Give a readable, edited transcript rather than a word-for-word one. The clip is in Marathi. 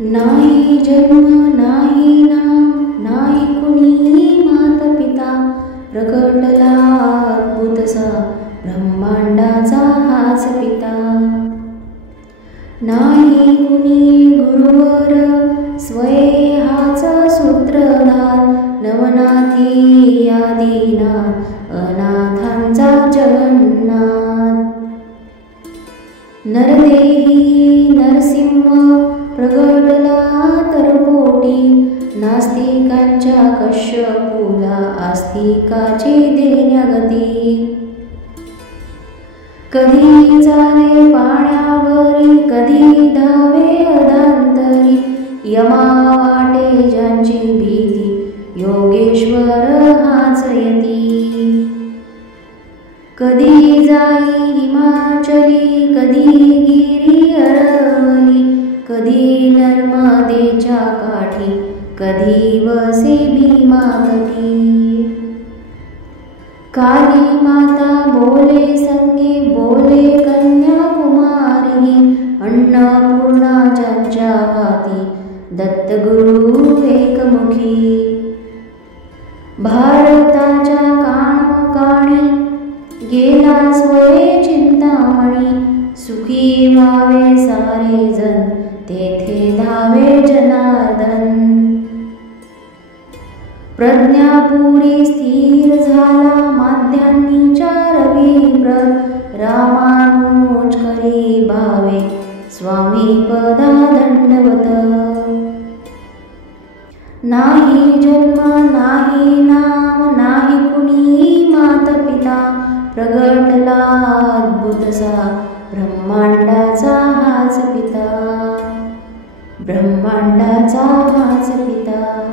नाही जन्म नाही नाम नाही कुणी माता पिता, प्रकटला अद्भुतसा ब्रह्मांडाचा हाच पिता. नाही कुणी गुरुवर स्वये हाच सूत्रधार, नवनाथी आदिना अनाथांचा जगन्नाथ. नरदेही नरसिंह प्रगटला तरपोटी, नास्तिकांच्या कश्यपूला आस्तिकाची देण्यागती. कधी चाले पाण्यावरी कधी धावे अदांतरी, यमा वाटे ज्यांची भीती योगेश्वर हाच यती. कधी जाई हिमाचली कधी गिरी अरवली, कधी नर्मदेच्या काठी कधी वसे भीमातटी. काली माता बोले संगे बोले कन्याकुमारी, अन्नपूर्णा ज्यांच्या हाती दत्तगुरु एकमुखी. भारताच्या काणोकाणी गेला स्वये चिंतामणी, सुखी व्हावे सारे जन तेथे धावे जनार्दन. प्रज्ञापुरी स्थिर झाला माध्यांनीच्या रविप्रद, रामानुज करी भावे स्वामी पदा दंडवत. नाही जन्म नाही नाम नाही कुणी माता पिता, प्रगटला अद्भुतसा ब्रह्मांडाचा हाच पिता. ब्रह्मांडाचा हाच पिता.